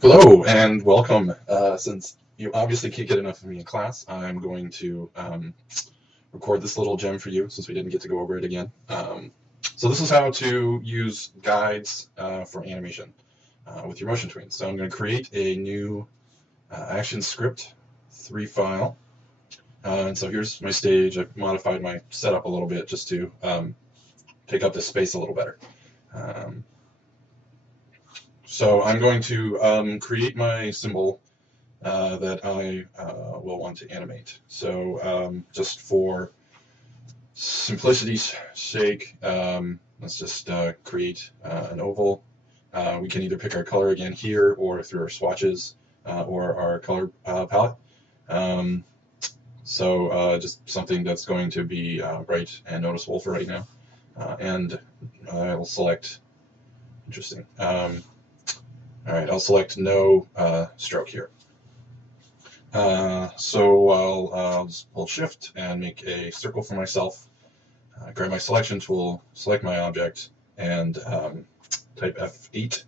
Hello and welcome. Since you obviously can't get enough of me in class, I'm going to record this little gem for you since we didn't get to go over it again. So this is how to use guides for animation with your motion tweens. So I'm going to create a new action script 3 file. And so here's my stage. I've modified my setup a little bit just to take up this space a little better. So I'm going to create my symbol that I will want to animate. So just for simplicity's sake, let's just create an oval. We can either pick our color again here or through our swatches or our color palette. Just something that's going to be bright and noticeable for right now. And I'll select, interesting. All right, I'll select no stroke here. So I'll just pull Shift and make a circle for myself. Grab my selection tool, select my object, and type F8.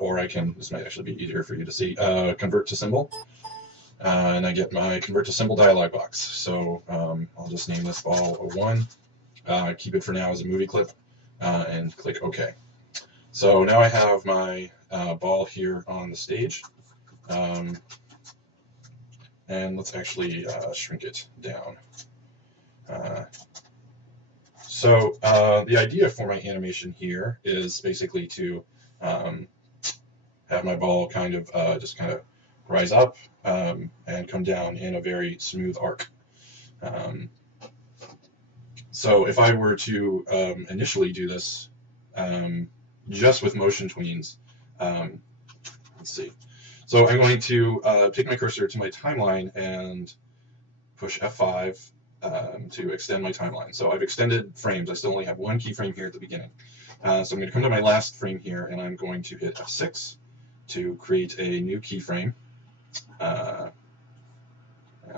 Or I can, this might actually be easier for you to see, convert to symbol. And I get my convert to symbol dialog box. So I'll just name this ball 01. Keep it for now as a movie clip, and click OK. So now I have my ball here on the stage, and let's actually shrink it down. The idea for my animation here is basically to have my ball kind of just kind of rise up and come down in a very smooth arc. So if I were to initially do this just with motion tweens, let's see. So I'm going to take my cursor to my timeline and push F5 to extend my timeline. So I've extended frames. I still only have one keyframe here at the beginning. So I'm going to come to my last frame here, and I'm going to hit F6 to create a new keyframe. I'll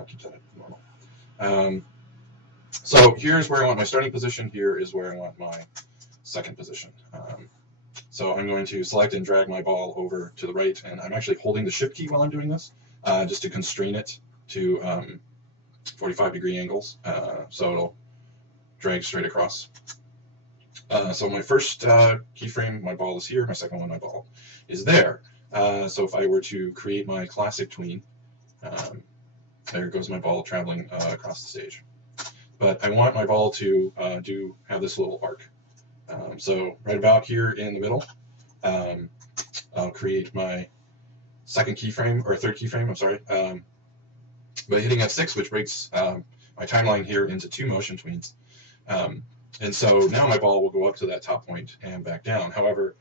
keep that normal. So here's where I want my starting position. Here is where I want my second position. So I'm going to select and drag my ball over to the right, and I'm actually holding the Shift key while I'm doing this, just to constrain it to 45-degree angles, so it'll drag straight across. So my first keyframe, my ball is here. My second one, my ball is there. So if I were to create my classic tween, there goes my ball traveling across the stage. But I want my ball to have this little arc. So right about here in the middle, I'll create my second keyframe, or third keyframe, I'm sorry, by hitting F6, which breaks my timeline here into 2 motion tweens. And so now my ball will go up to that top point and back down. However,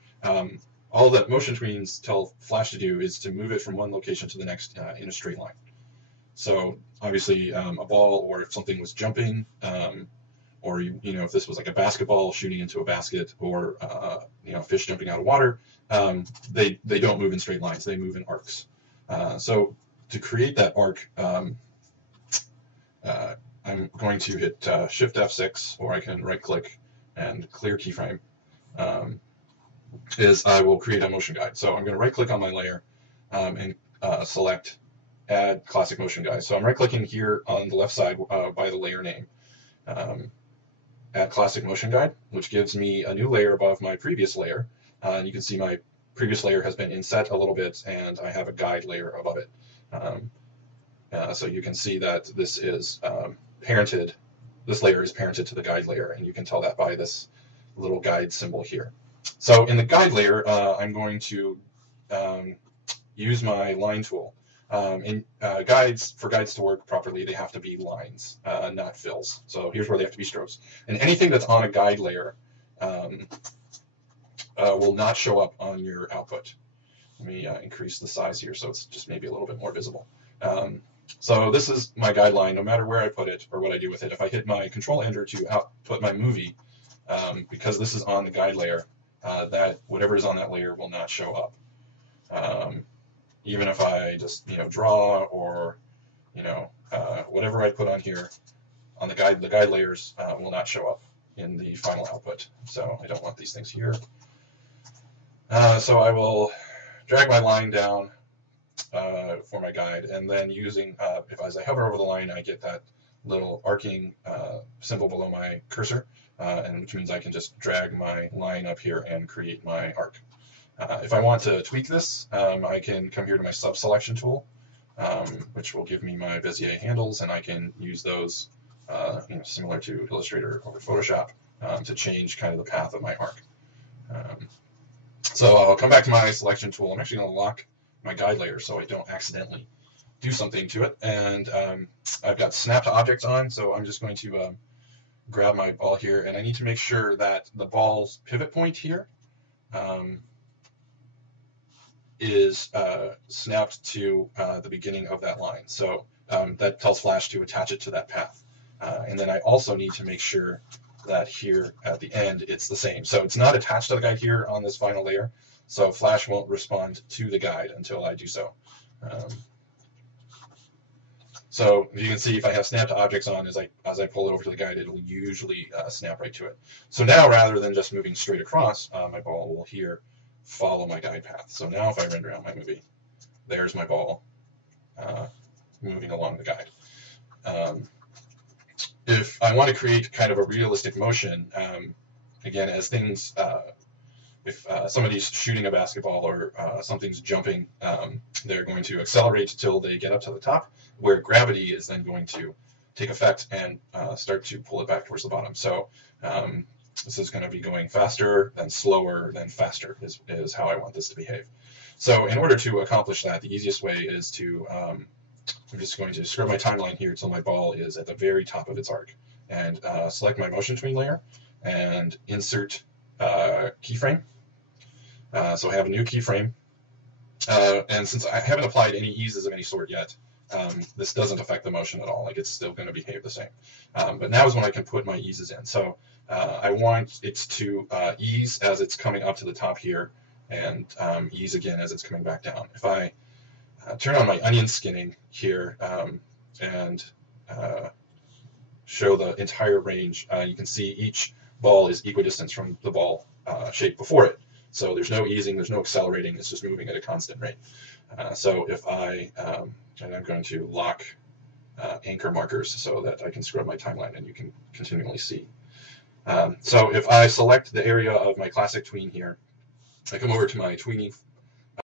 all that motion tweens tell Flash to do is to move it from one location to the next in a straight line. So obviously a ball, or if something was jumping, or if this was like a basketball shooting into a basket, or fish jumping out of water, they don't move in straight lines. They move in arcs. So to create that arc, I'm going to hit Shift F6, or I can right-click and clear keyframe. I will create a motion guide. So I'm going to right-click on my layer and select Add Classic Motion Guide. So I'm right-clicking here on the left side by the layer name. Add Classic Motion Guide, which gives me a new layer above my previous layer. You can see my previous layer has been inset a little bit, and I have a guide layer above it. So you can see that this is parented. This layer is parented to the guide layer, and you can tell that by this little guide symbol here. So in the guide layer, I'm going to use my line tool. For guides to work properly, they have to be lines, not fills. So here's where they have to be strokes. And anything that's on a guide layer will not show up on your output. Let me increase the size here so it's just maybe a little bit more visible. So this is my guideline, no matter where I put it or what I do with it. If I hit my Control-Enter to output my movie, because this is on the guide layer, that whatever is on that layer will not show up. Even if I just draw, or whatever I put on here on the guide layers will not show up in the final output. So I don't want these things here. So I will drag my line down for my guide, and then using, as I hover over the line, I get that little arcing symbol below my cursor, and which means I can just drag my line up here and create my arc. If I want to tweak this, I can come here to my sub-selection tool, which will give me my Bezier handles, and I can use those, similar to Illustrator or Photoshop, to change kind of the path of my arc. So I'll come back to my selection tool. I'm actually going to lock my guide layer so I don't accidentally do something to it. And I've got snap to objects on, so I'm just going to grab my ball here, and I need to make sure that the ball's pivot point here is snapped to the beginning of that line. So that tells Flash to attach it to that path. And then I also need to make sure that here at the end it's the same. So it's not attached to the guide here on this final layer, so Flash won't respond to the guide until I do so. So you can see if I have snap to objects on, as I pull it over to the guide, it'll usually snap right to it. So now, rather than just moving straight across, my ball will here follow my guide path. So now if I render out my movie, there's my ball moving along the guide. If I want to create kind of a realistic motion, again, as things, if somebody's shooting a basketball or something's jumping, they're going to accelerate till they get up to the top, where gravity is then going to take effect and start to pull it back towards the bottom. So this is going to be going faster, then slower, then faster is how I want this to behave. So in order to accomplish that, the easiest way is to I'm just going to scrub my timeline here until my ball is at the very top of its arc, and select my motion tween layer and insert keyframe. So I have a new keyframe, and since I haven't applied any eases of any sort yet, this doesn't affect the motion at all. Like, it's still going to behave the same. But now is when I can put my eases in. So I want it to ease as it's coming up to the top here, and ease again as it's coming back down. If I turn on my onion skinning here and show the entire range, you can see each ball is equidistant from the ball shape before it. So there's no easing, there's no accelerating, it's just moving at a constant rate. So if I, and I'm going to lock anchor markers so that I can scrub my timeline and you can continually see. So if I select the area of my classic tween here, I come over to my tweening